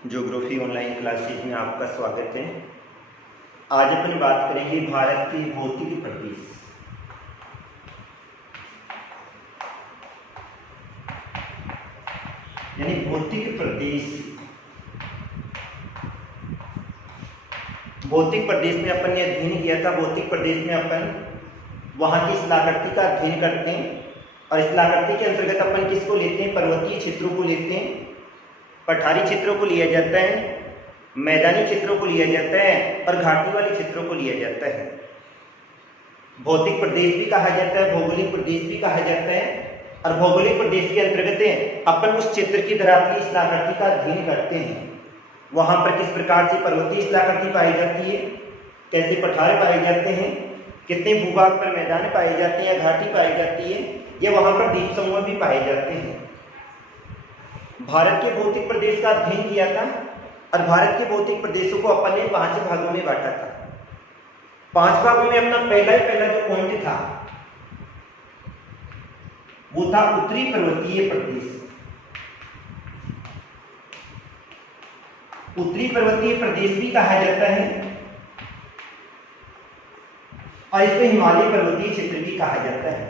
Geography online classes में आपका स्वागत है। आज अपन बात करेंगे भारत के भौतिक प्रदेश। यानी भौतिक प्रदेश। भौतिक प्रदेश में अपन ने अध्ययन किया था। भौतिक प्रदेश में अपन वहाँ की स्थलाकृति का अध्ययन करते हैं और स्थलाकृति के अंतर्गत अपन किसको लेते हैं? पर्वतीय क्षेत्रों को लेते हैं, पठारी क्षेत्रों को लिया जाता है, मैदानी क्षेत्रों को लिया जाता है और घाटी वाले क्षेत्रों को लिया जाता है। भौतिक प्रदेश भी कहा जाता है, भौगोलिक प्रदेश भी कहा जाता है। और भौगोलिक प्रदेश के अंतर्गत अपन उस क्षेत्र की धरातलीय स्थलाकृति का अध्ययन करते हैं। वहाँ पर किस प्रकार से पर्वतीय स्थलाकृति पाई जाती है, कैसे पठार पाए जाते हैं, कितने भूभाग पर मैदान पाए जाते हैं या घाटी पाई जाती है, या वहाँ पर द्वीप समूह भी पाए जाते हैं। भारत के भौतिक प्रदेश का अध्ययन किया था और भारत के भौतिक प्रदेशों को अपन ने 5 भागों में बांटा था। 5 भागों में अपना पहला जो पॉइंट था वो था उत्तरी पर्वतीय प्रदेश। उत्तरी पर्वतीय प्रदेश भी कहा जाता है और इसको हिमालय पर्वतीय क्षेत्र भी कहा जाता है।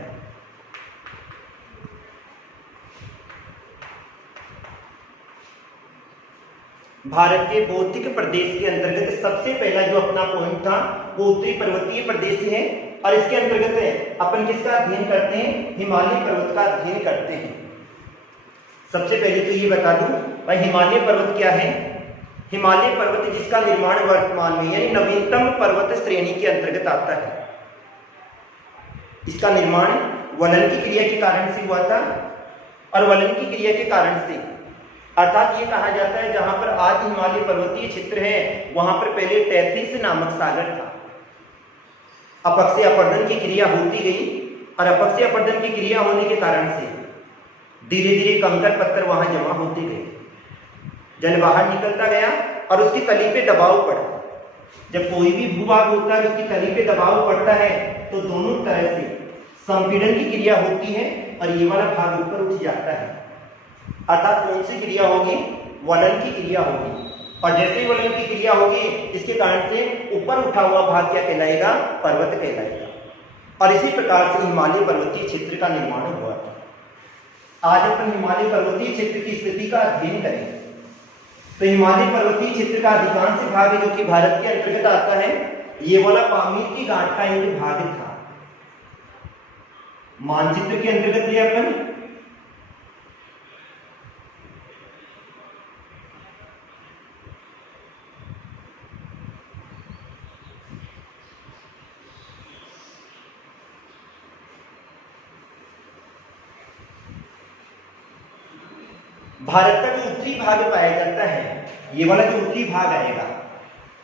भारत के भौतिक प्रदेश के अंतर्गत सबसे पहला जो अपना पॉइंट था वो उत्तरी पर्वतीय प्रदेश है और इसके अंतर्गत अपन किसका अध्ययन करते हैं? हिमालय पर्वत का अध्ययन करते हैं। सबसे पहले तो ये बता दूं भाई, हिमालय पर्वत क्या है? हिमालय पर्वत जिसका निर्माण वर्तमान में यानी नवीनतम पर्वत श्रेणी के अंतर्गत आता है। इसका निर्माण वलन की क्रिया के कारण से हुआ था और वलन की क्रिया के कारण से अर्थात ये कहा जाता है जहां पर आज हिमालय पर्वतीय क्षेत्र है वहां पर पहले तैतीस नामक सागर था। अपक्षय अपरदन की क्रिया होती गई और अपक्षय अपरदन की क्रिया होने के कारण से धीरे धीरे कंकड़ पत्थर वहां जमा होते गए, जल बाहर निकलता गया और उसकी तली पे दबाव पड़ा। जब कोई भी भूभाग होता है उसकी तली पे दबाव पड़ता है तो दोनों तरह से संपीड़न की क्रिया होती है और ये वाला भाग ऊपर उठ जाता है। अर्थात कौन सी क्रिया होगी? वलन की क्रिया होगी। और जैसे ही वलन की क्रिया होगी इसके कारण से ऊपर उठा हुआ भाग क्या कहलाएगा? पर्वत कहलाएगा। और इसी प्रकार से हिमालय पर्वतीय क्षेत्र का निर्माण हुआ था। आज अपन हिमालय पर्वतीय क्षेत्र की स्थिति का अध्ययन करेंगे। तो हिमालय पर्वतीय क्षेत्र का अधिकांश भाग जो कि भारत के अंतर्गत आता है, ये वाला पामीर की गांठ का एक भाग था। मानचित्र के अंतर्गत लिया अपन भारत का जो उत्तरी भाग पाया जाता है, ये वाला जो उत्तरी भाग आएगा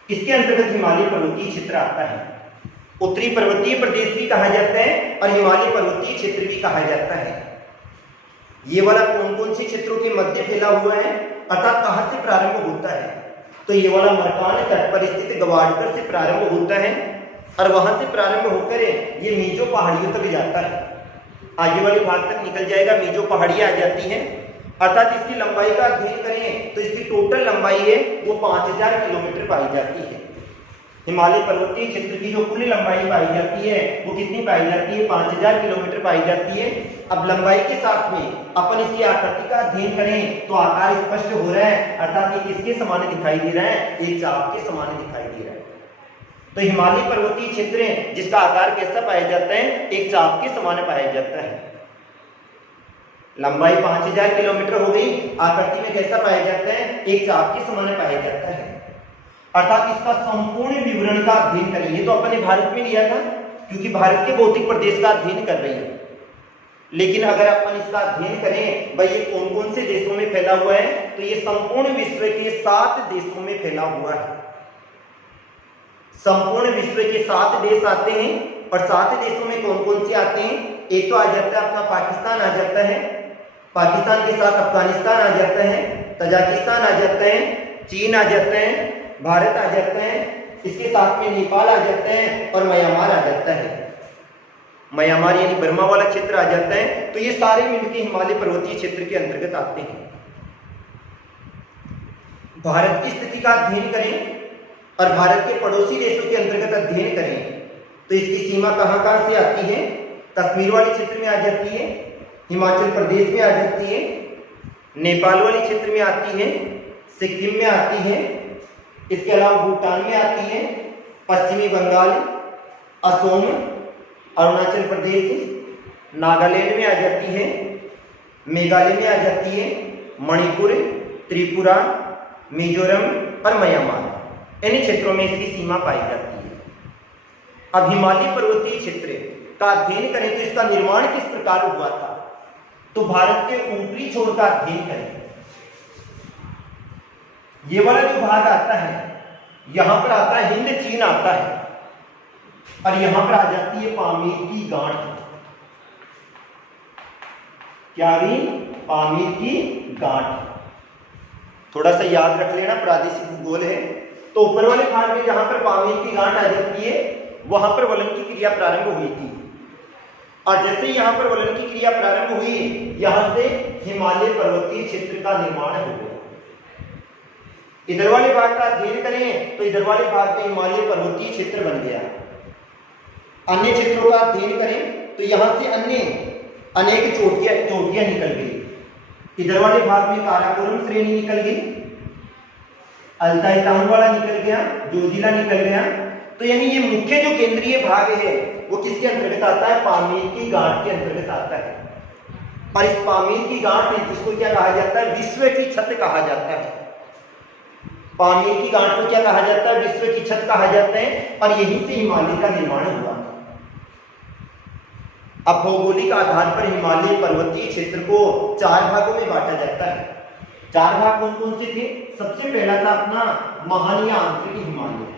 इसके अंतर्गत हिमालय पर्वतीय क्षेत्र आता है। उत्तरी पर्वतीय प्रदेश भी कहा जाता है और हिमालय पर्वतीय क्षेत्र भी कहा जाता है। ये वाला कौन कौन से क्षेत्रों के मध्य फैला हुआ है, अर्थात कहां से प्रारंभ होता है? तो ये वाला मरकान तट पर स्थित गवाड़कर से प्रारंभ होता है और वहां से प्रारंभ होकर ये मीजो पहाड़ियों तक जाता है। आगे वाले भाग तक निकल जाएगा, मीजो पहाड़ियां आ जाती हैं। अर्थात इसकी लंबाई का अध्ययन करें तो इसकी टोटल लंबाई है वो 5000 किलोमीटर पाई जाती है। हिमालय पर्वतीय क्षेत्र की जो कुल लंबाई पाई जाती है वो कितनी पाई जाती है? 5000 किलोमीटर पाई जाती है। अब लंबाई के साथ में अपन इसकी आकृति का अध्ययन करें तो आकार स्पष्ट हो रहा है, अर्थात ये किसके समान दिखाई दे रहा है? एक चाप के समान दिखाई दे रहा है। तो हिमालय पर्वतीय क्षेत्र जिसका आकार कैसा पाया जाता है? एक चाप के समान पाया जाता है। लंबाई 5000 किलोमीटर हो गई, आकृति में कैसा पाया जाता है? एक चाप के समान पाया जाता है। अर्थात इसका संपूर्ण विवरण का अध्ययन करें। ये तो अपन ने भारत में लिया था क्योंकि भारत के भौतिक प्रदेश का अध्ययन कर रही है। लेकिन अगर अपन इसका अध्ययन करें भाई ये कौन कौन से देशों में फैला हुआ है, तो ये संपूर्ण विश्व के 7 देशों में फैला हुआ है। संपूर्ण विश्व के 7 देश आते हैं और 7 देशों में कौन कौन से आते हैं? एक तो आ जाता है अपना पाकिस्तान आ जाता है, पाकिस्तान के साथ अफगानिस्तान आ जाता है, तजाकिस्तान आ जाता है, चीन आ जाता है, भारत आ जाता है, इसके साथ में नेपाल आ जाता है और म्यांमार आ जाता है। म्यांमार यानी बर्मा वाला क्षेत्र आ जाता है। तो ये सारे मिलकर हिमालय पर्वतीय क्षेत्र के अंतर्गत आते हैं। भारत की स्थिति का अध्ययन करें और भारत के पड़ोसी देशों के अंतर्गत अध्ययन करें तो इसकी सीमा कहाँ कहाँ से आती है? कश्मीर वाले क्षेत्र में आ जाती है, हिमाचल प्रदेश में आ जाती है, नेपाल वाले क्षेत्र में आती है, सिक्किम में आती है, इसके अलावा भूटान में आती है, पश्चिमी बंगाल, असम, अरुणाचल प्रदेश, नागालैंड में आ जाती है, मेघालय में आ जाती है, मणिपुर, त्रिपुरा, मिजोरम और म्यांमार, इन क्षेत्रों में इसकी सीमा पाई जाती है। अब हिमालय पर्वतीय क्षेत्र का अध्ययन करें तो इसका निर्माण किस प्रकार हुआ था? तो भारत के ऊपरी छोर का अध्ययन करें। ये वाला जो भाग आता है, यहां पर आता है हिंद चीन आता है और यहां पर आ जाती है पामीर की गांठ। क्या गई? पामीर की गांठ। थोड़ा सा याद रख लेना, प्रादेशिक भूगोल है। तो ऊपर वाले भाग में जहां पर पामीर की गांठ आ जाती है वहां पर वलन की क्रिया प्रारंभ हुई थी और जैसे यहां पर वलन की क्रिया प्रारंभ हुई, यहां से हिमालय पर्वतीय क्षेत्र का निर्माण हो गया। इधर वाले भाग का अध्ययन करें तो इधर वाले भाग में हिमालय पर्वतीय क्षेत्र बन गया। अन्य क्षेत्रों का अध्ययन करें तो यहां से अन्य अनेक चोटियां निकल गई। इधर वाले भाग में काराकोरम श्रेणी निकल गई, अल्ताई तान वाला निकल गया, जोजिला निकल गया। तो यानी ये मुख्य जो केंद्रीय भाग है वो किसके अंतर्गत आता है? पामीर की गांठ के अंतर्गत आता है। और इस पामीर की गांठ है जिसको क्या कहा जाता है? विश्व की छत कहा जाता है। पामीर की गांठ को क्या कहा जाता है? विश्व की छत कहा जाता है और यहीं से हिमालय का निर्माण हुआ। अब भौगोलिक आधार पर हिमालय पर्वतीय क्षेत्र को 4 भागों में बांटा जाता है। 4 भाग कौन कौन से थे? सबसे पहला था अपना महान या आंतरिक हिमालय।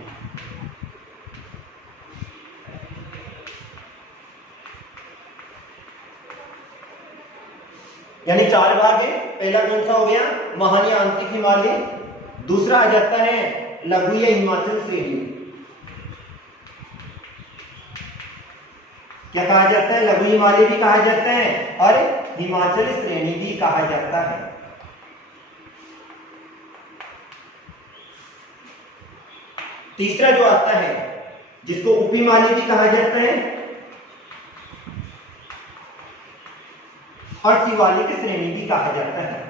यानी 4 भाग है। पहला कौन सा हो गया? महान या आंतरिक हिमालय। दूसरा आ जाता है लघु या हिमाचल श्रेणी। क्या कहा जाता है? लघु हिमालय भी कहा जाता है और हिमाचल श्रेणी भी कहा जाता है। तीसरा जो आता है जिसको उप हिमालय भी कहा जाता है और शिवालिक श्रेणी भी कहा जाता है।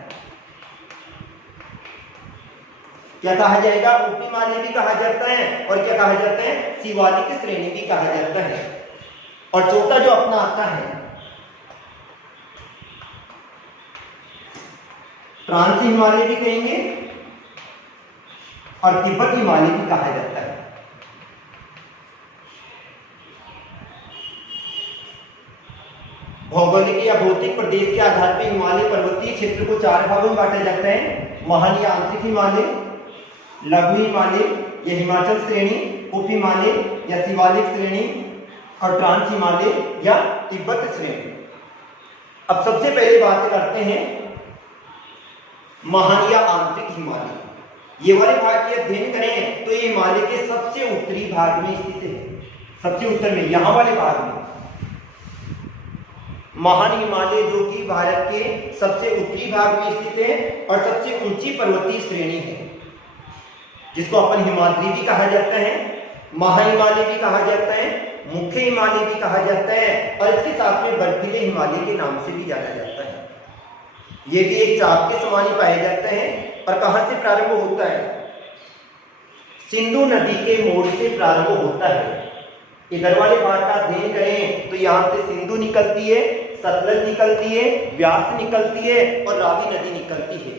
क्या कहा जाएगा? उप हिमालय भी कहा जाता है और क्या कहा जाता है? शिवालिक श्रेणी भी कहा जाता है। और चौथा जो अपना आता है ट्रांस हिमालय भी कहेंगे और तिब्बत हिमालय भी कहा जाता है। भौगोलिक या भौतिक प्रदेश के आधार पर हिमालय पर्वतीय क्षेत्र को 4 भागों में बांटा जाता है। महान या आंतरिक हिमालय, लघु हिमालय या हिमाचल श्रेणी, उप हिमालय या शिवालिक श्रेणी और ट्रांस हिमालय या तिब्बत श्रेणी। अब सबसे पहले बात करते हैं महान या आंतरिक हिमालय। ये वाले भाग के अध्ययन करें तो ये हिमालय के सबसे उत्तरी भाग में स्थित है। सबसे उत्तर में यहां वाले भाग में महान हिमालय जो कि भारत के सबसे उत्तरी भाग में स्थित है और सबसे ऊंची पर्वतीय श्रेणी है, जिसको अपन हिमाद्री भी कहा जाता है, महा हिमालय भी कहा जाता है, मुख्य हिमालय भी कहा जाता है और इसके साथ में बर्फीले हिमालय के नाम से भी जाना जाता है। ये भी एक चाप के समान ही पाया जाता है और कहां से प्रारंभ होता है? सिंधु नदी के मोड़ से प्रारंभ होता है। इधर वाले भाग का अध्ययन करें तो यहाँ से सिंधु निकलती है, सतलज निकलती है, व्यास निकलती है और रावी नदी निकलती है।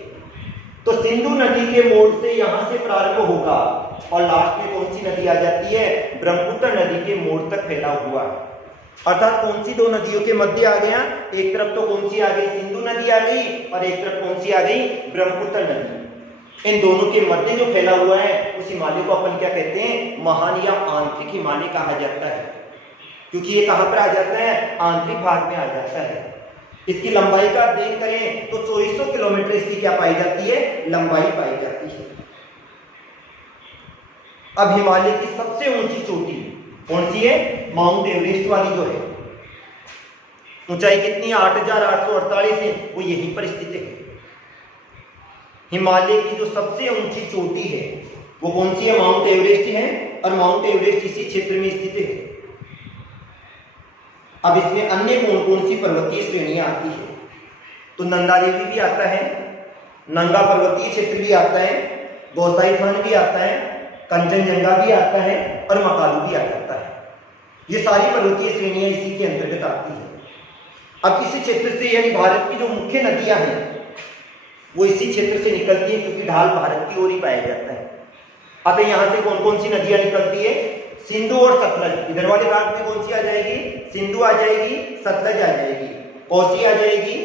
तो सिंधु नदी के मोड़ से यहां से प्रारंभ होगा और लास्ट में कौन सी नदी आ जाती है? ब्रह्मपुत्र नदी के मोड़ तक फैला हुआ। अर्थात कौन सी 2 नदियों के मध्य आ गया? एक तरफ तो कौन सी आ गई? सिंधु नदी आ गई और एक तरफ कौन सी आ गई? ब्रह्मपुत्र नदी। इन दोनों के मध्य जो फैला हुआ है उस हिमालय को अपन क्या कहते हैं? महान या आंतरिक हिमालय कहा जाता है, क्योंकि ये कहां पर आ जाता है? आंतरिक भाग में आ जाता है। इसकी लंबाई का अध्ययन करें तो 2400 किलोमीटर इसकी क्या पाई जाती है? लंबाई पाई जाती है। अब हिमालय की सबसे ऊंची चोटी कौन सी है? माउंट एवरेस्ट वाली जो है, ऊंचाई कितनी? 8848 है, वो यहीं पर स्थित है। हिमालय की जो सबसे ऊंची चोटी है वो कौन सी है? माउंट एवरेस्ट है, और माउंट एवरेस्ट इसी क्षेत्र में स्थित है। अब इसमें अन्य कौन कौन सी पर्वतीय श्रेणियां आती है? तो नंदा देवी भी आता है, नंगा पर्वतीय क्षेत्र भी आता है, गोसाईथान भी आता है, कंचनजंगा भी आता है, और मकालू भी आ जाता है। ये सारी पर्वतीय श्रेणियां इसी के अंतर्गत आती है। अब इसी क्षेत्र से यानी भारत की जो मुख्य नदियां हैं वो इसी क्षेत्र से निकलती है, क्योंकि ढाल भारत की ओर ही पाया जाता है। अब यहाँ से कौन कौन सी नदियां निकलती है? सिंधु और सतलज। इधर वाले भाग में कौन सी आ जाएगी? सिंधु आ जाएगी, सतलज आ जाएगी, कोसी आ जाएगी,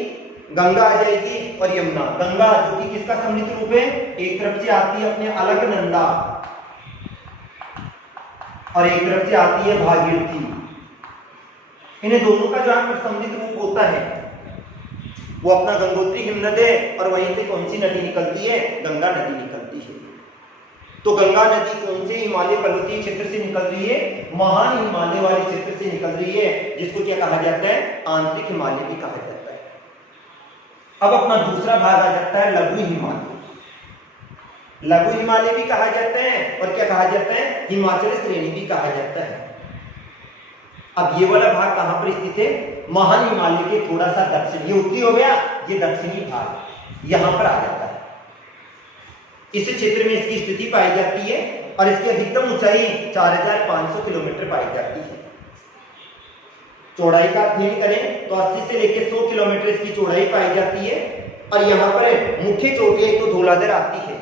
गंगा आ जाएगी, और यमुना। गंगा जो कि किसका सम्मिलित रूप है? एक तरफ से आती है अपने अलकनंदा और एक तरफ से आती है भागीरथी। इन्हें दोनों का जहां पर सम्मिलित रूप होता है वो अपना गंगोत्री हिमनद है, और वहीं से कौन सी नदी निकलती है? गंगा नदी निकलती है। तो गंगा नदी कौन से हिमालय पर्वतीय क्षेत्र से निकल रही है? महान हिमालय वाले क्षेत्र से निकल रही है, जिसको क्या कहा जाता है? आंतरिक हिमालय भी कहा जाता है। अब अपना दूसरा भाग आ जाता है लघु हिमालय। लघु हिमालय भी कहा जाता है, और क्या कहा जाता है? हिमाचल श्रेणी भी कहा जाता है। अब ये वाला भाग कहां पर स्थित है? महान हिमालय के थोड़ा सा दक्षिण, ये उत्तरी हो गया, ये दक्षिणी भाग यहां पर आ जाता है। इस क्षेत्र में इसकी स्थिति पाई जाती है, और इसकी अधिकतम ऊंचाई 4500 किलोमीटर पाई जाती है। चौड़ाई का अध्ययन करें तो 80 से लेकर 100 किलोमीटर इसकी चौड़ाई पाई जाती है। और यहाँ पर मुख्य चोटियां तो धौलाधर आती है।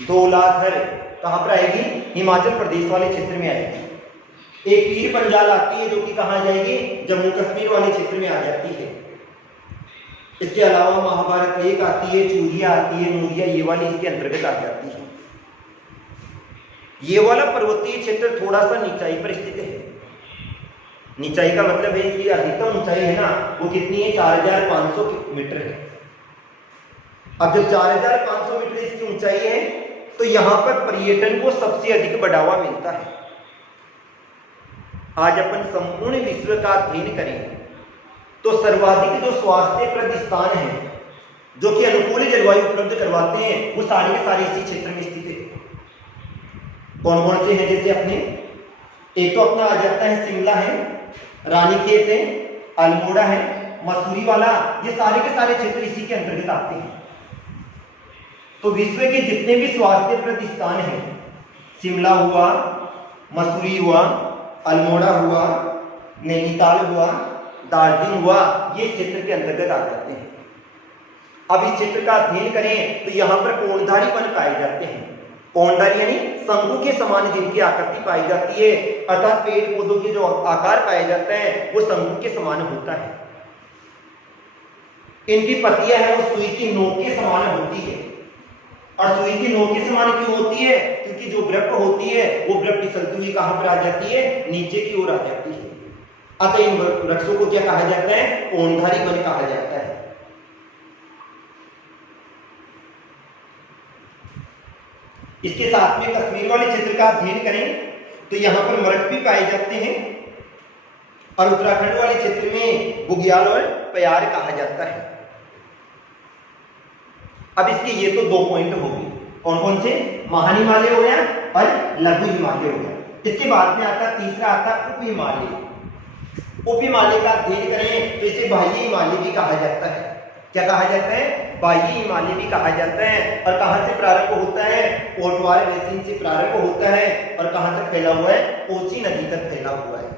धौलाधर कहां पर आएगी? हिमाचल प्रदेश वाले क्षेत्र में आएगी। एक पीर पंजाल आती है, जो कि कहां जाएगी? जम्मू कश्मीर वाले क्षेत्र में आ जाती है। इसके अलावा महाभारत एक आती है, चूरिया आती है, नूरिया, ये वाली इसके अंतर्गत आ जाती है। ये वाला पर्वतीय क्षेत्र थोड़ा सा नीचाई पर स्थित है। नीचाई का मतलब है इसकी अधिकतम ऊंचाई है ना, वो कितनी है? 4500 मीटर है। अब जब 4500 मीटर इसकी ऊंचाई है, तो यहां पर पर्यटन को सबसे अधिक बढ़ावा मिलता है। आज अपन संपूर्ण विश्व का अध्ययन करें तो सर्वाधिक जो स्वास्थ्यप्रद स्थान है, जो कि अनुकूल जलवायु उपलब्ध करवाते हैं, वो सारे के सारे इसी क्षेत्र में स्थित है। कौन कौन से हैं? जैसे अपने एक तो अपना आ जाता है शिमला है, रानीखेत है, अल्मोड़ा है, मसूरी वाला, ये सारे के सारे क्षेत्र इसी के अंतर्गत आते हैं। तो विश्व के जितने भी स्वास्थ्यप्रद स्थान हैं, शिमला हुआ, मसूरी हुआ, अल्मोड़ा हुआ, नैनीताल हुआ, दार्जिलिंग हुआ, ये क्षेत्र के अंतर्गत आ जाते हैं। अब इस क्षेत्र का अध्ययन करें तो यहाँ पर कोणधारी वन पाए जाते हैं। कोणधारी यानी शंकु के समान जिनकी आकृति पाई जाती है, अर्थात पेड़ पौधों के जो आकार पाया जाता है वो शंकु के समान होता है। इनकी पत्तियां हैं वो सुई की नोक के समान होती है। और सुई की नोक के समान क्यों होती है? क्योंकि जो वृक्क होती है वो वृक्क फिसलती हुई कहां पर आ जाती है? नीचे की ओर आ जाती है। अतः इन वृक्षों को क्या कहा जाता है? कोणधारी वन कहा जाता है। इसके साथ में कश्मीर वाले क्षेत्र का अध्ययन करें तो यहां पर मरक भी पाए जाते हैं, और उत्तराखंड वाले क्षेत्र में बुग्याल और प्यार कहा जाता है। अब इसके ये तो 2 पॉइंट हो गए। कौन कौन से? महान हिमालय हो गया और लघु हिमालय हो गया। इसके बाद में आता तीसरा आता उप हिमालय। उप हिमालय का अध्ययन करें तो इसे बाह्य हिमालय भी कहा जाता है। क्या कहा जाता है? बाह्य हिमालय भी कहा जाता है। और कहां से प्रारंभ होता है? कोटवार बेसिन से प्रारंभ होता है, और कहां तक फैला हुआ है? कोसी नदी तक फैला हुआ है।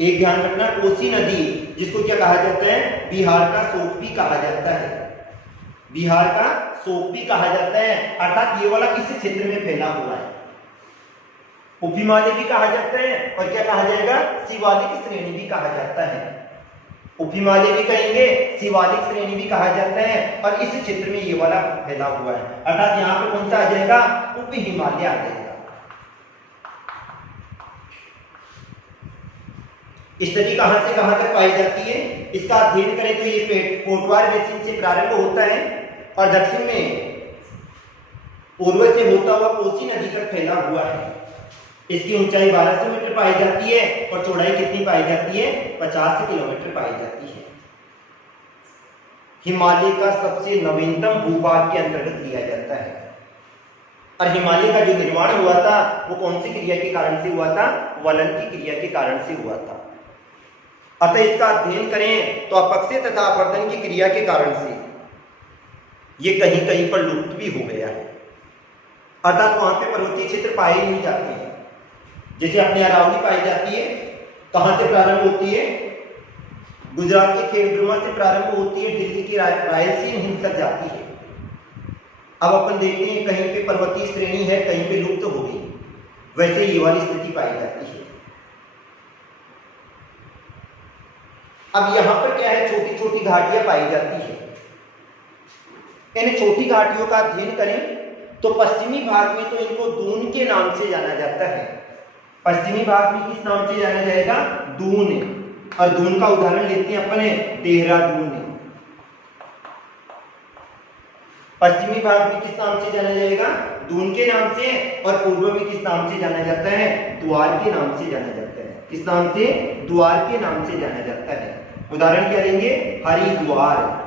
एक ध्यान रखना, कोसी नदी जिसको क्या कहा जाता है? बिहार का शोक भी कहा जाता है। बिहार का शोक भी कहा जाता है, अर्थात ये वाला इस क्षेत्र में फैला हुआ है। उप हिमालय भी कहा जाता है, और क्या कहा जाएगा? शिवालिक श्रेणी भी कहा जाता है। उप हिमालय भी कहेंगे, शिवालिक श्रेणी भी कहा जाता है, और इस क्षेत्र में ये वाला फैला हुआ है, अर्थात यहाँ पे कौन सा आ जाएगा? उप हिमालय आ जाएगा। इस नदी कहां से कहां तक पाई जाती है? इसका अध्ययन करें तो ये कोटवार बेसिन से प्रारंभ होता है, और दक्षिण में पूर्व से होता हुआ कोसी नदी तक फैला हुआ है। इसकी ऊंचाई 1200 मीटर पाई जाती है, और चौड़ाई कितनी पाई जाती है? 50 किलोमीटर पाई जाती है। हिमालय का सबसे नवीनतम भूभाग के अंतर्गत लिया जाता है। और हिमालय का जो निर्माण हुआ था वो कौन सी क्रिया के कारण से हुआ था? वलन की क्रिया के कारण से हुआ था। अतः इसका अध्ययन करें तो अपक्षय तथा अपवर्तन की क्रिया के कारण से ये कहीं कहीं पर लुप्त भी हो गया है, अर्थात वहां पे पर्वतीय क्षेत्र पाए नहीं जाते हैं। जैसे अपनी अरावली पाई जाती है, कहां से प्रारंभ होती है? गुजरात के खेड़ब्रह्मा से प्रारंभ होती है, दिल्ली की रायलसीन हिंद तक जाती है। अब अपन देखते हैं कहीं पे पर्वतीय श्रेणी है, कहीं पे लुप्त हो गई, वैसे ये वाली स्थिति पाई जाती है। अब यहां पर क्या है, छोटी छोटी घाटियां पाई जाती है। इन छोटी घाटियों का अध्ययन करें तो पश्चिमी भाग में तो इनको दून के नाम से जाना जाता है। पश्चिमी भाग में किस नाम से जाना जाएगा? दून। और दून का उदाहरण लेते हैं अपने देहरादून। पश्चिमी भाग में किस नाम से जाना जाएगा? दून के नाम से। और पूर्व में किस नाम से जाना जाता है? द्वार के नाम से जाना जाता है। किस नाम से? द्वार के नाम से जाना जाता है। उदाहरण क्या लेंगे? हरिद्वार।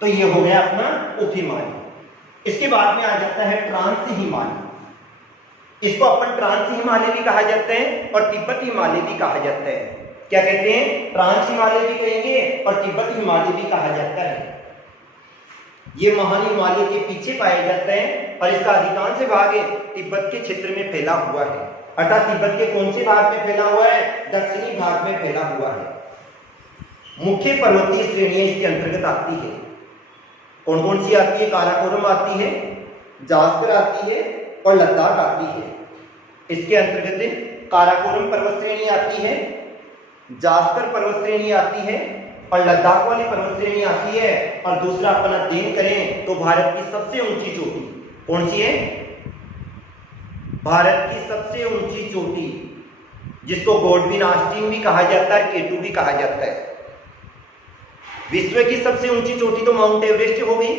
तो ये हो गया अपना उप हिमालय। इसके बाद में आ जाता है ट्रांस हिमालय। इसको अपन ट्रांस हिमालय भी कहा जाता है और तिब्बत हिमालय भी कहा जाता है। क्या कहते हैं? ट्रांस हिमालय भी कहेंगे और तिब्बत हिमालय भी कहा जाता है। ये महान हिमालय के पीछे पाया जाता है और इसका अधिकांश भाग तिब्बत के क्षेत्र में फैला हुआ है। अर्थात तिब्बत के कौन से भाग में फैला हुआ है? दक्षिणी भाग में फैला हुआ है। मुख्य पर्वतीय श्रेणियां इसके अंतर्गत आती है। कौन कौन सी आती है? काराकोरम आती है, जास्कर आती है और लद्दाख आती है। इसके अंतर्गत काराकोरम पर्वत श्रेणी आती है, जास्कर पर्वत श्रेणी आती है और लद्दाख वाली पर्वत श्रेणी आती है। और दूसरा अपन अध्ययन करें तो भारत की सबसे ऊंची चोटी कौन सी है? भारत की सबसे ऊंची चोटी, जिसको गॉडविन ऑस्टिन भी कहा जाता है, केटू भी कहा जाता है। विश्व की सबसे ऊंची चोटी तो माउंट एवरेस्ट हो गई,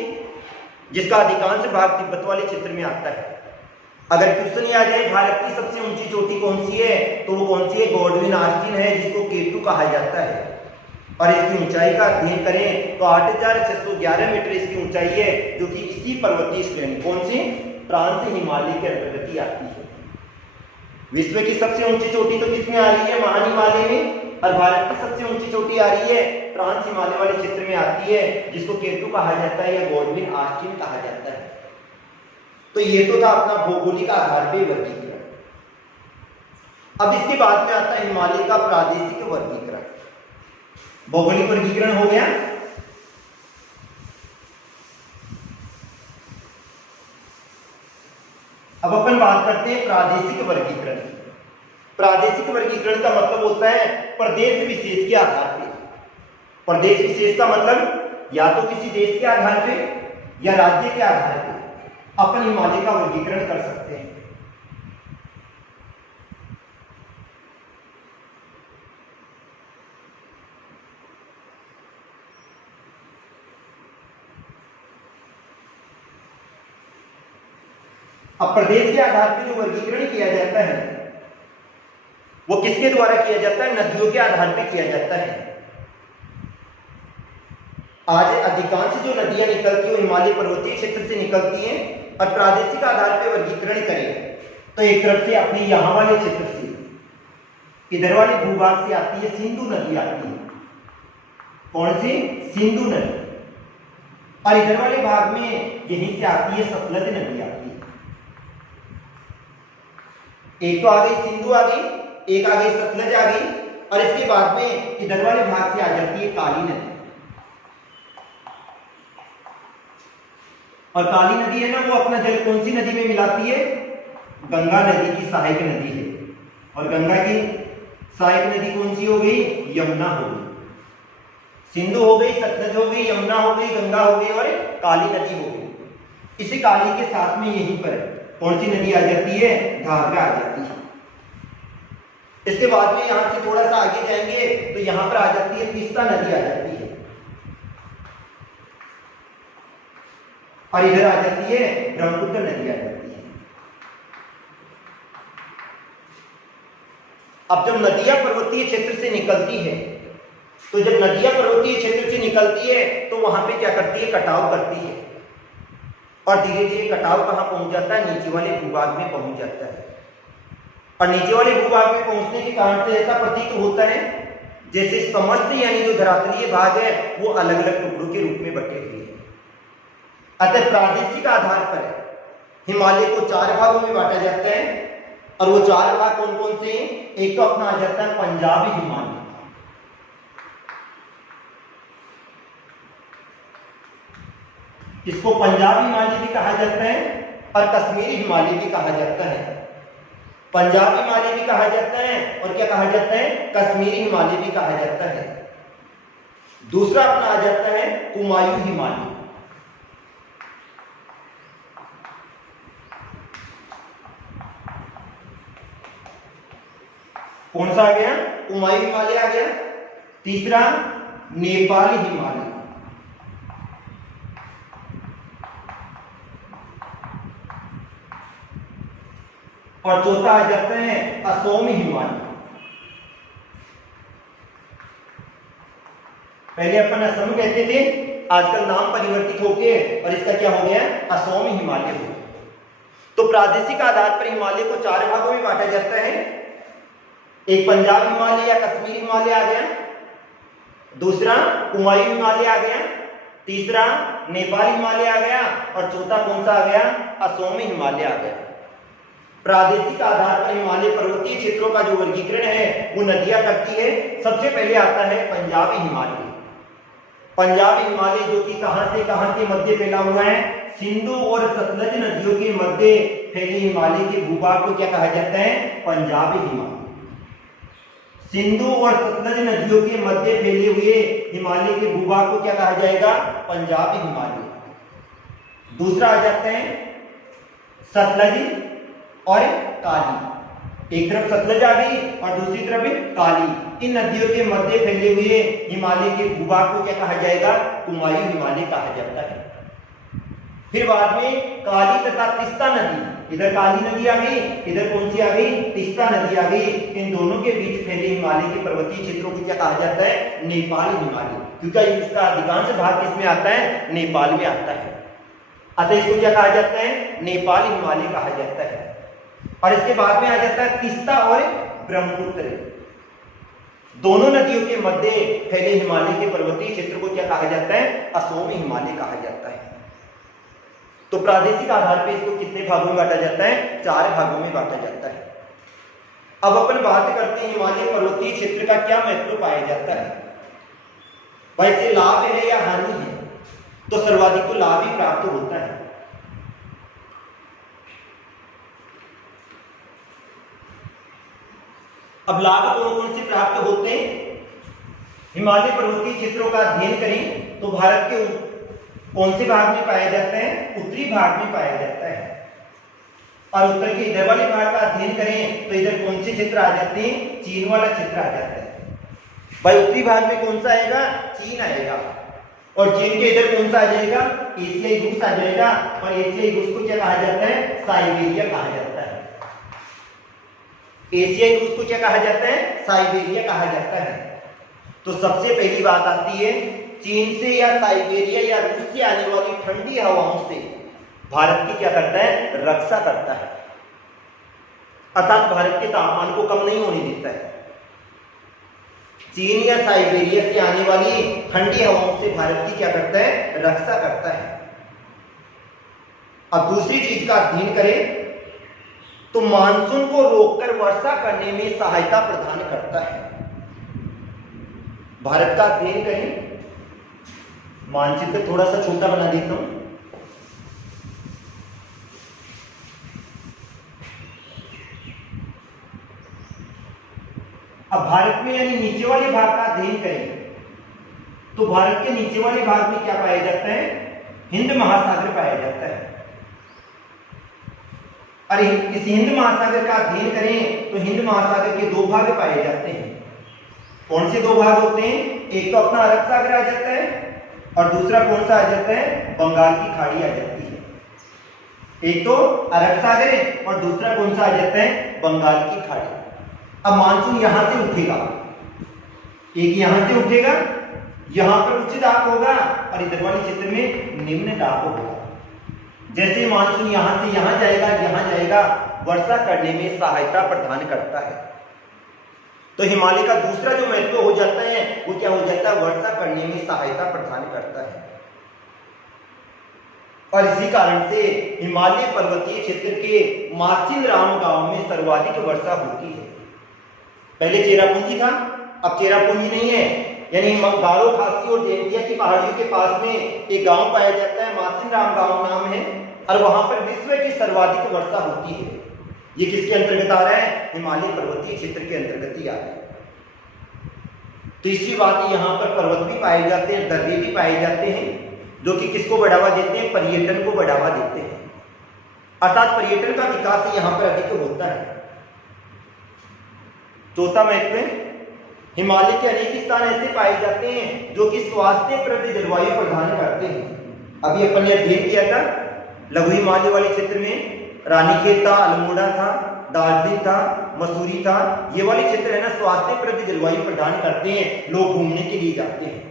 जिसका अधिकांश भाग तिब्बत वाले क्षेत्र में आता है। अगर क्वेश्चन आ जाए भारत की सबसे ऊंची चोटी कौन सी है, तो वो कौन सी है? गॉडविन ऑस्टिन है, जिसको केटू कहा जाता है। और इसकी ऊंचाई का अध्ययन करें तो 8611 मीटर इसकी ऊंचाई है, जो कि इसी पर्वतीय श्रेणी कौन सी? ट्रांस हिमालय के अंतर्गत ही आती है। विश्व की सबसे ऊंची चोटी तो किसमें आ रही है? महान हिमालय में। और भारत की सबसे ऊंची चोटी आ रही है ट्रांस हिमालय वाले क्षेत्र में आती है, जिसको केटू कहा जाता है या गॉडविन ऑस्टिन कहा जाता है। तो ये तो था अपना भौगोलिक आधार पे वर्गीकरण। अब इसके बाद में आता है हिमालय का प्रादेशिक वर्गीकरण। भौगोलिक वर्गीकरण हो गया। अब अपन बात करते हैं प्रादेशिक वर्गीकरण। प्रादेशिक वर्गीकरण का मतलब होता है प्रदेश विशेष के आधार पे। प्रदेश विशेष का मतलब या तो किसी देश के आधार पे या राज्य के आधार पे अपन हिमालय का वर्गीकरण कर सकते हैं। अब प्रदेश के आधार पे जो वर्गीकरण किया जाता है वो किसके द्वारा किया जाता है? नदियों के आधार पे किया जाता है। आज अधिकांश जो नदियां निकलती है वो हिमालय पर्वतीय क्षेत्र से निकलती हैं। और प्रादेशिक आधार पे वर्गीकरण करें तो एक तरफ से अपने यहां वाले क्षेत्र से, इधर वाले भूभाग से आती है सिंधु नदी आती है। कौन सी? सिंधु नदी। और इधर वाले भाग में यहीं से आती है सतलज नदी आती है। एक तो आ गई सिंधु आ गई, एक आ गई सतलज आ गई, और इसके बाद में इधर वाले भाग से आ जाती है काली नदी। और काली नदी है ना, वो अपना जल कौन सी नदी में मिलाती है? गंगा नदी की सहायक नदी है। और गंगा की सहायक नदी कौन सी हो गई? यमुना हो गई। सिंधु हो गई, सतलज हो गई, यमुना हो गई, गंगा हो गई और काली नदी हो गई। इसी काली के साथ में यहीं पर कौन सी नदी आ जाती है? घाघरा आ जाती है। इसके बाद में यहां से थोड़ा सा आगे जाएंगे तो यहां पर आ जाती है तीस्ता नदी आ जाती है। और इधर आ जाती है ब्रह्मपुत्र नदी आ जाती है। अब जब नदियां पर्वतीय क्षेत्र से निकलती है, तो जब नदियां पर्वतीय क्षेत्र से निकलती है तो वहां पे क्या करती है, कटाव करती है, और धीरे धीरे कटाव कहाँ पहुंच जाता है, नीचे वाले भूभाग में पहुंच जाता है। और नीचे वाले भूभाग में पहुंचने के कारण से ऐसा प्रतीत होता है जैसे समस्त यानी जो धरातलीय भाग है वो अलग अलग टुकड़ों के रूप में बटे हुए हैं। अतः प्रादेशिक आधार पर हिमालय को 4 भागों में बांटा जाता है, और वो 4 भाग कौन कौन से हैं? एक तो अपना आ जाता है पंजाबी हिमालय, इसको पंजाबी हिमालय भी कहा जाता है और कश्मीरी हिमालय भी कहा जाता है। पंजाबी हिमालय भी कहा जाता है और क्या कहा जाता है, कश्मीरी हिमालय भी कहा जाता है। दूसरा अपना आ जाता है कुमायूं हिमालय, कौन सा आ गया, कुमायूं हिमालय आ गया। तीसरा नेपाली हिमालय, और चौथा आ जाता है असोमी हिमालय। पहले अपन असम कहते थे, आजकल नाम परिवर्तित होके और इसका क्या हो गया, असोमी हिमालय हो। तो प्रादेशिक आधार पर हिमालय को 4 भागों में बांटा जाता है। एक पंजाब हिमालय या कश्मीरी हिमालय आ गया, दूसरा कुमायूं हिमालय आ गया, तीसरा नेपाली हिमालय आ गया, और चौथा कौन सा आ गया, असोमी हिमालय आ गया। प्रादेशिक आधार पर हिमालय पर्वतीय क्षेत्रों का जो वर्गीकरण है वो नदियां करती है। सबसे पहले आता है पंजाबी हिमालय। पंजाबी हिमालय जो कि कहां से कहां के मध्य फैला हुआ है, सिंधु और सतलज नदियों के मध्य फैले हिमालय के भूभाग को क्या कहा जाता है, पंजाबी हिमालय। सिंधु और सतलज नदियों के मध्य फैले हुए हिमालय के भूभाग को क्या कहा जाएगा, पंजाबी हिमालय। दूसरा आ जाता है सतलज और काली, एक तरफ सतलज आ गई और दूसरी तरफ काली। इन नदियों के मध्य फैले हुए हिमालय के भूभाग को क्या कहा जाएगा, कुमायूं हिमालय कहा जाता है। फिर बाद में काली तथा तीस्ता नदी, इधर काली नदी आ गई, इधर कौन सी आ गई, तीस्ता नदी आ गई। इन दोनों के बीच फैले हिमालय के पर्वतीय क्षेत्रों को क्या कहा जाता है, नेपाल हिमालय, क्योंकि इसका अधिकांश भाग किसमें आता है, नेपाल में आता है। अतः इसको क्या कहा जाता है, नेपाल हिमालय कहा जाता है। और इसके बाद में आ जाता है तीस्ता और ब्रह्मपुत्र, दोनों नदियों के मध्य फैले हिमालय के पर्वतीय क्षेत्र को क्या कहा जाता है, असोमी हिमालय कहा जाता है। तो प्रादेशिक आधार पर इसको कितने भागों में बांटा जाता है, 4 भागों में बांटा जाता है। अब अपन बात करते हैं हिमालय पर्वतीय क्षेत्र का क्या महत्व पाया जाता है। वैसे लाभ है या हानि है, तो सर्वाधिक तो लाभ ही प्राप्त होता है। अब लाभ कौन कौन से प्राप्त होते हैं, हिमालय पर्वतीय क्षेत्रों का अध्ययन करें तो भारत के कौन से भाग में पाया जाता है, उत्तरी भाग में पाया जाता है। और उत्तर के इधर वाले भाग का अध्ययन करें तो इधर कौन से क्षेत्र आ जाते हैं, चीन वाला क्षेत्र आ जाता है। भाई उत्तरी भाग में कौन सा आएगा, चीन आएगा, और चीन के इधर कौन सा आ जाएगा, एशियाई रूस आ जाएगा। और एशियाई रूस को क्या कहा जाता है, साइबेरिया कहा जाता है। एशियाई रूस को क्या कहा जाता है, साइबेरिया कहा जाता है। तो सबसे पहली बात आती है, चीन से या साइबेरिया या रूस से आने वाली ठंडी हवाओं से भारत की क्या करता है, रक्षा करता है, अर्थात भारत के तापमान को कम नहीं होने देता है। चीन या साइबेरिया से आने वाली ठंडी हवाओं से भारत की क्या करता है, रक्षा करता है। अब दूसरी चीज का अध्ययन करें तो मानसून को रोककर वर्षा करने में सहायता प्रदान करता है। भारत का अध्ययन करें, मानचित्र थोड़ा सा छोटा बना देता हूं। अब भारत में यानी नीचे वाले भाग का अध्ययन करें तो भारत के नीचे वाले भाग में क्या पाया जाता है, हिंद महासागर पाया जाता है। और इस हिंद महासागर का अध्ययन करें तो हिंद महासागर के 2 भाग पाए जाते हैं। कौन से 2 भाग होते हैं, एक तो अपना अरब सागर आ जाता है और दूसरा कौन सा आ जाता है, बंगाल की खाड़ी आ जाती है। एक तो अरब सागर और दूसरा कौन सा आ जाता है, बंगाल की खाड़ी। अब मानसून यहां से उठेगा, एक यहां से उठेगा, यहां पर उच्च दाब होगा और इधर वाले क्षेत्र में निम्न दाब होगा। जैसे मानसून यहां से यहां जाएगा, वर्षा करने में सहायता प्रदान करता है। तो हिमालय का दूसरा जो महत्व हो जाता है वो क्या हो जाता है, वर्षा करने में सहायता प्रदान करता है। और इसी कारण से हिमालय पर्वतीय क्षेत्र के मासिनराम गांव में सर्वाधिक वर्षा होती है। पहले चेरापूंजी था, अब चेरापूंजी नहीं है, यानी गारो खासी और जैंतिया की पहाड़ियों के पास में एक गांव पाया जाता है, मासिनराम गांव नाम है, और वहां पर विश्व की सर्वाधिक वर्षा होती है। ये किसके अंतर्गत आ रहा है, हिमालय पर्वतीय क्षेत्र के अंतर्गत ही आ रहा है। तीसरी बात, यहाँ पर पर्वत भी पाए जाते हैं, दर्रे भी पाए जाते हैं, जो कि किसको बढ़ावा देते हैं, पर्यटन को बढ़ावा देते हैं, अर्थात पर्यटन का विकास यहाँ पर अधिक होता है। चौथा महत्व, हिमालय के अनेक स्थान ऐसे पाए जाते हैं जो कि स्वास्थ्यप्रद जलवायु प्रदान करते हैं। अभी अपन ने अध्ययन किया था लघु हिमालय वाले क्षेत्र में, रानीखेत था, अल्मोड़ा था, दार्जिलिंग था, मसूरी था, ये वाले क्षेत्र है ना, स्वास्थ्यप्रद जलवायु प्रदान करते हैं, लोग घूमने के लिए जाते हैं।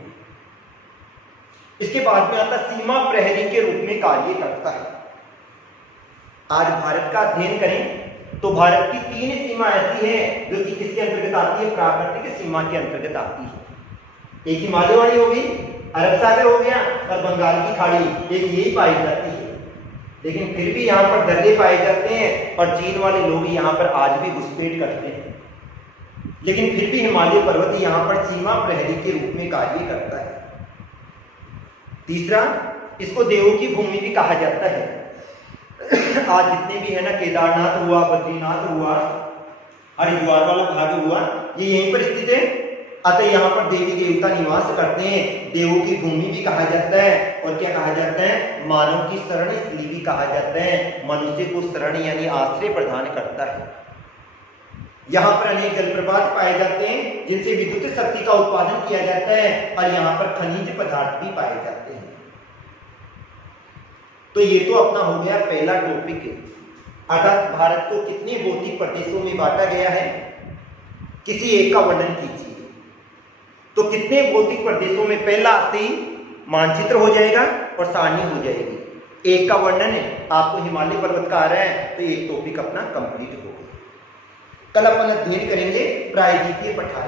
इसके बाद में आता सीमा प्रहरी के रूप में कार्य करता है। आज भारत का अध्ययन करें तो भारत की 3 सीमा ऐसी है जो कि किसके अंतर्गत आती है, प्राकृतिक सीमा के अंतर्गत आती है। एक हिमालय वाली हो गई, अरब सागर हो गया, और बंगाल की खाड़ी, एक यही पाई जाती है। लेकिन फिर भी यहाँ पर दर्रे पाए जाते हैं और चीन वाले लोग यहाँ पर आज भी घुसपैठ करते हैं, लेकिन फिर भी हिमालय पर्वत यहाँ पर सीमा प्रहरी के रूप में कार्य करता है। तीसरा, इसको देवों की भूमि भी कहा जाता है। आज जितने भी है ना, केदारनाथ हुआ, बद्रीनाथ हुआ, हरिद्वार वाला भाग हुआ, ये यहीं पर स्थित है, अतः यहाँ पर देवी देवता निवास करते हैं। देवों की भूमि भी कहा जाता है, और क्या कहा जाता है, मानव की शरण स्थली भी कहा जाता है। मनुष्य को शरण यानी आश्रय प्रदान करता है। यहाँ पर अनेक जलप्रपात पाए जाते हैं जिनसे विद्युत शक्ति का उत्पादन किया जाता है, और यहाँ पर खनिज पदार्थ भी पाए जाते हैं। तो ये तो अपना हो गया पहला टॉपिक, अर्थात भारत को कितने भौतिक प्रदेशों में बांटा गया है, किसी एक का वर्णन कीजिए। तो कितने भौतिक प्रदेशों में, पहला आते ही मानचित्र हो जाएगा और सारणी हो जाएगी। एक का वर्णन है, आपको हिमालय पर्वत का आ रहा है, तो एक टॉपिक अपना कंप्लीट हो गया। कल अपन अध्ययन करेंगे प्रायद्वीपीय पठार।